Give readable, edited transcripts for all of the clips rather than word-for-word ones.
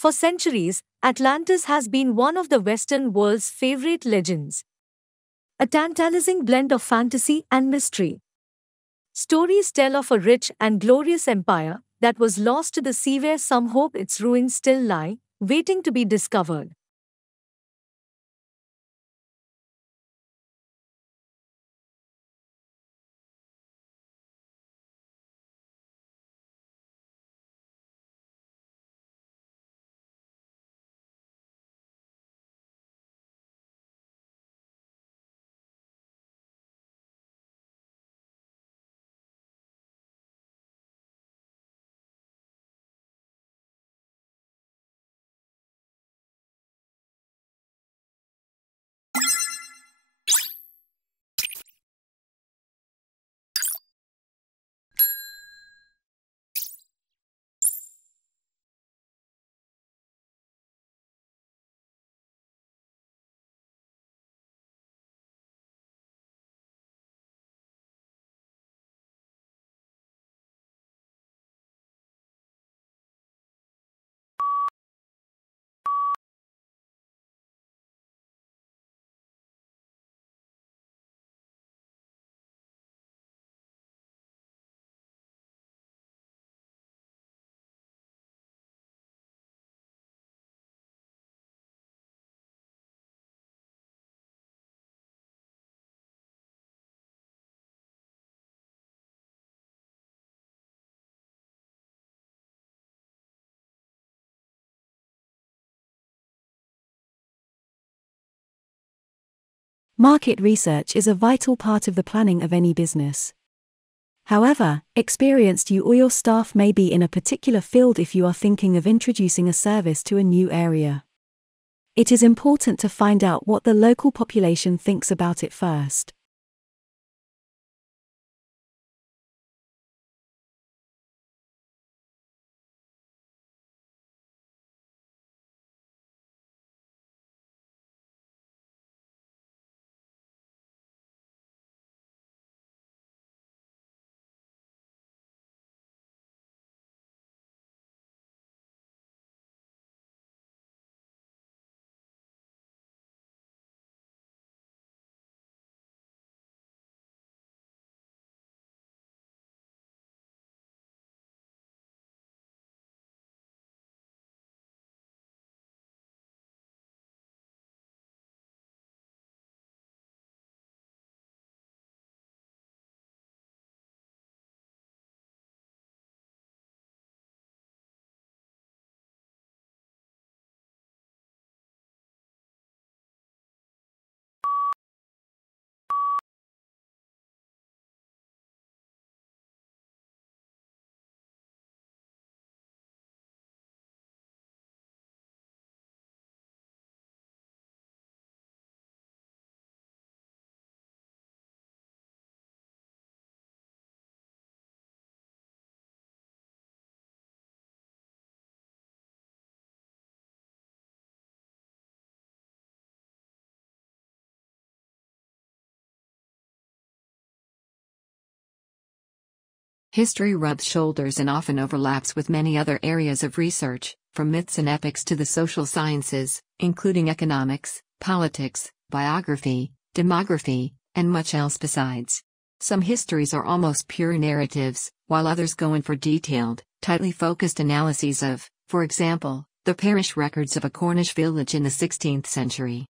For centuries, Atlantis has been one of the Western world's favorite legends. A tantalizing blend of fantasy and mystery. Stories tell of a rich and glorious empire that was lost to the sea where some hope its ruins still lie, waiting to be discovered. Market research is a vital part of the planning of any business. However, experienced you or your staff may be in a particular field if you are thinking of introducing a service to a new area. It is important to find out what the local population thinks about it first. History rubs shoulders and often overlaps with many other areas of research, from myths and epics to the social sciences, including economics, politics, biography, demography, and much else besides. Some histories are almost pure narratives, while others go in for detailed, tightly focused analyses of, for example, the parish records of a Cornish village in the 16th century.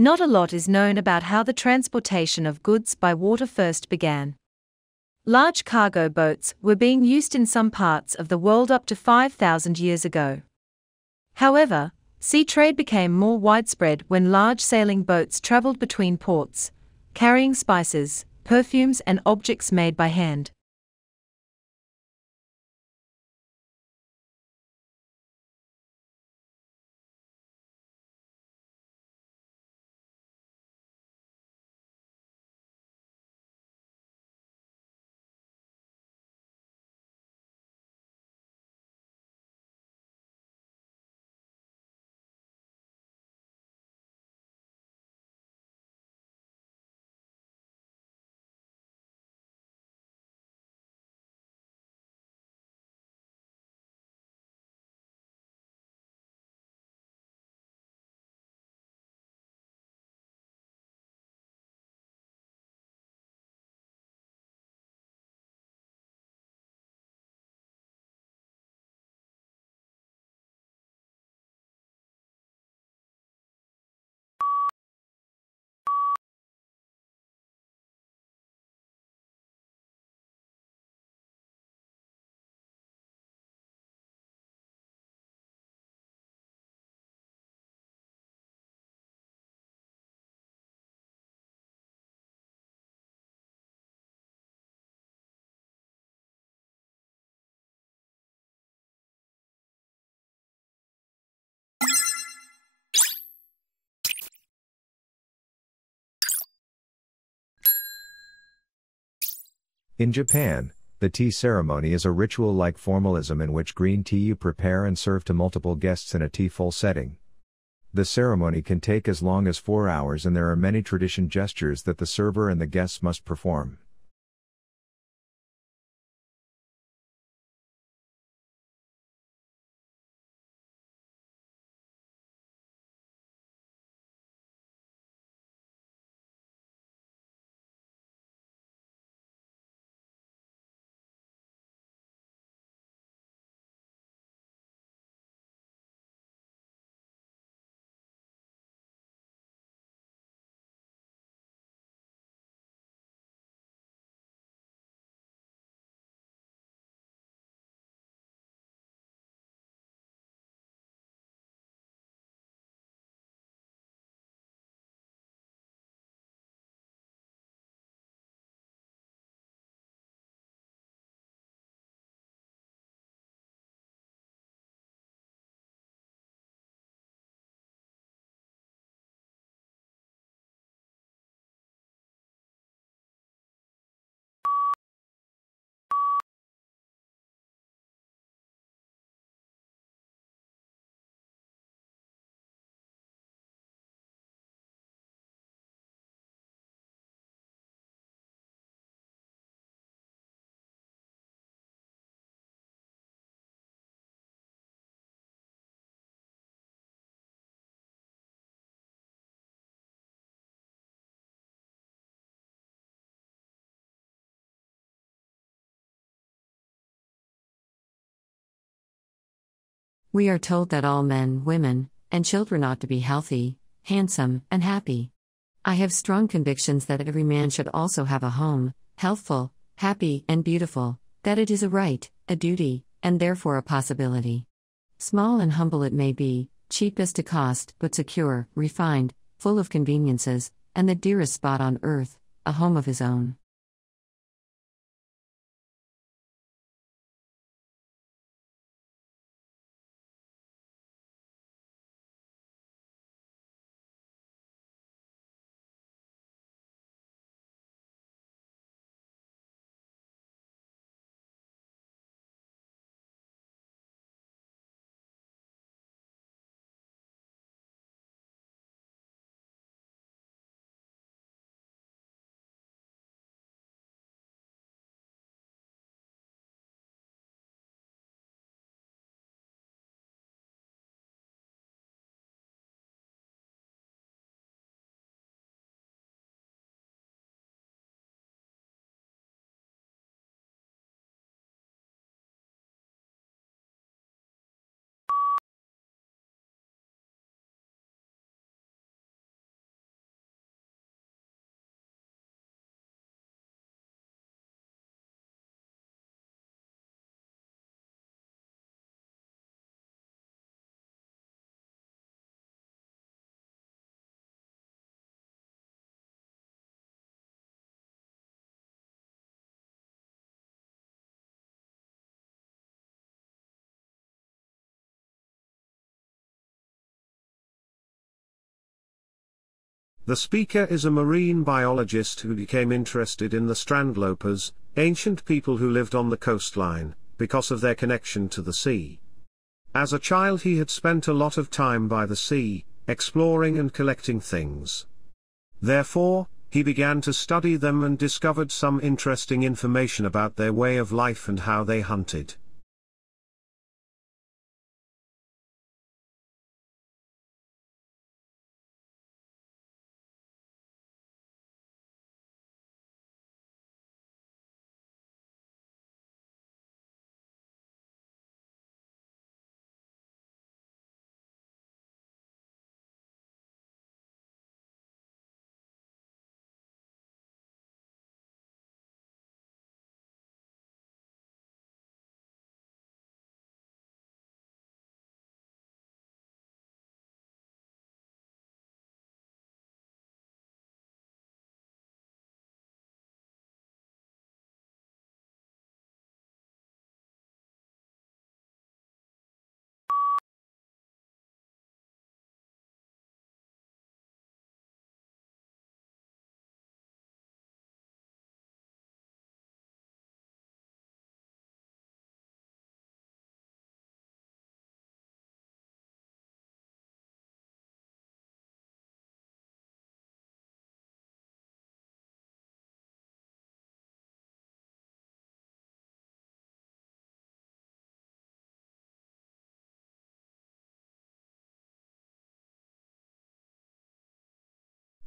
Not a lot is known about how the transportation of goods by water first began. Large cargo boats were being used in some parts of the world up to 5,000 years ago. However, sea trade became more widespread when large sailing boats traveled between ports, carrying spices, perfumes, and objects made by hand. In Japan, the tea ceremony is a ritual-like formalism in which green tea you prepare and serve to multiple guests in a tea-full setting. The ceremony can take as long as 4 hours and there are many tradition gestures that the server and the guests must perform. We are told that all men, women, and children ought to be healthy, handsome, and happy. I have strong convictions that every man should also have a home, healthful, happy, and beautiful, that it is a right, a duty, and therefore a possibility. Small and humble it may be, cheap as to cost, but secure, refined, full of conveniences, and the dearest spot on earth, a home of his own. The speaker is a marine biologist who became interested in the strandlopers, ancient people who lived on the coastline, because of their connection to the sea. As a child he had spent a lot of time by the sea, exploring and collecting things. Therefore, he began to study them and discovered some interesting information about their way of life and how they hunted.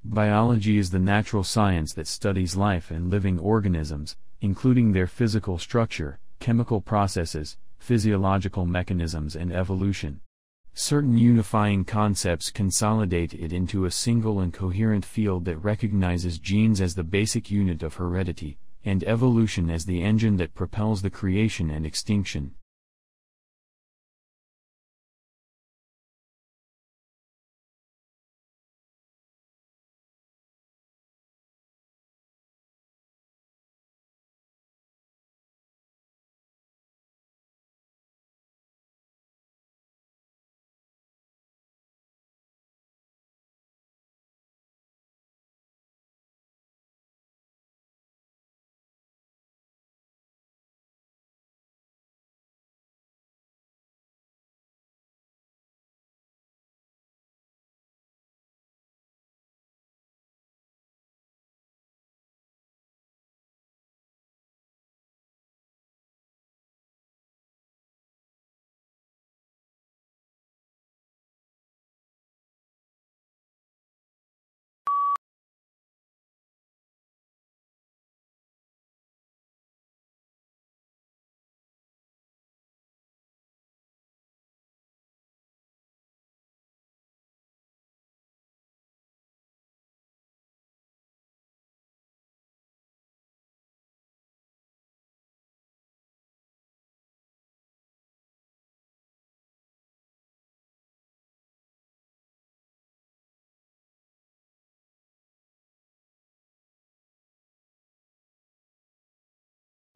Biology is the natural science that studies life and living organisms, including their physical structure, chemical processes, physiological mechanisms and evolution. Certain unifying concepts consolidate it into a single and coherent field that recognizes genes as the basic unit of heredity, and evolution as the engine that propels the creation and extinction.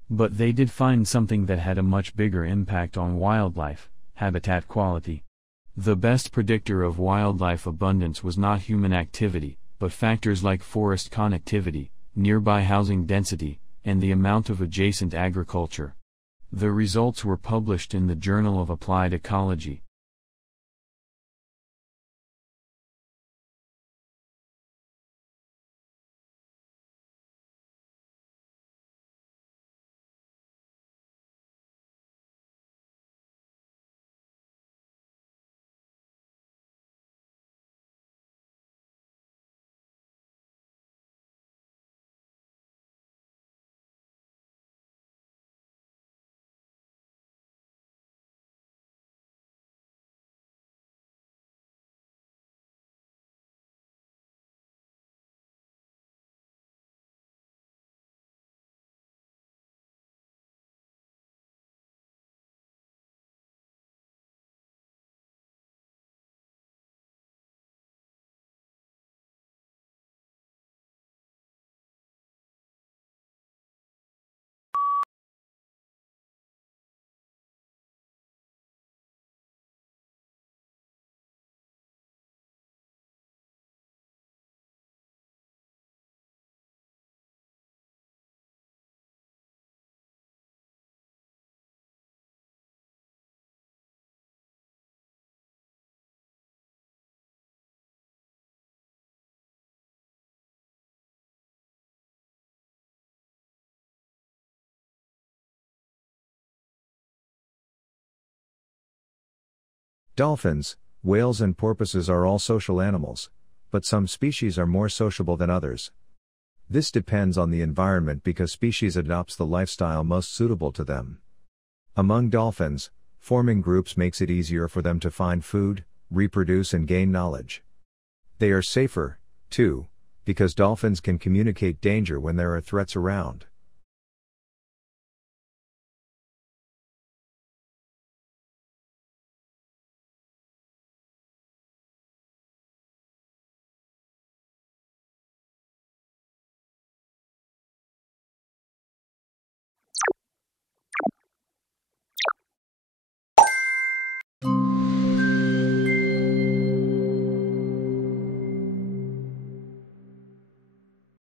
But they did find something that had a much bigger impact on wildlife: habitat quality. The best predictor of wildlife abundance was not human activity, but factors like forest connectivity, nearby housing density, and the amount of adjacent agriculture. The results were published in the Journal of Applied Ecology. Dolphins, whales and porpoises are all social animals, but some species are more sociable than others. This depends on the environment because species adopts the lifestyle most suitable to them. Among dolphins, forming groups makes it easier for them to find food, reproduce and gain knowledge. They are safer, too, because dolphins can communicate danger when there are threats around.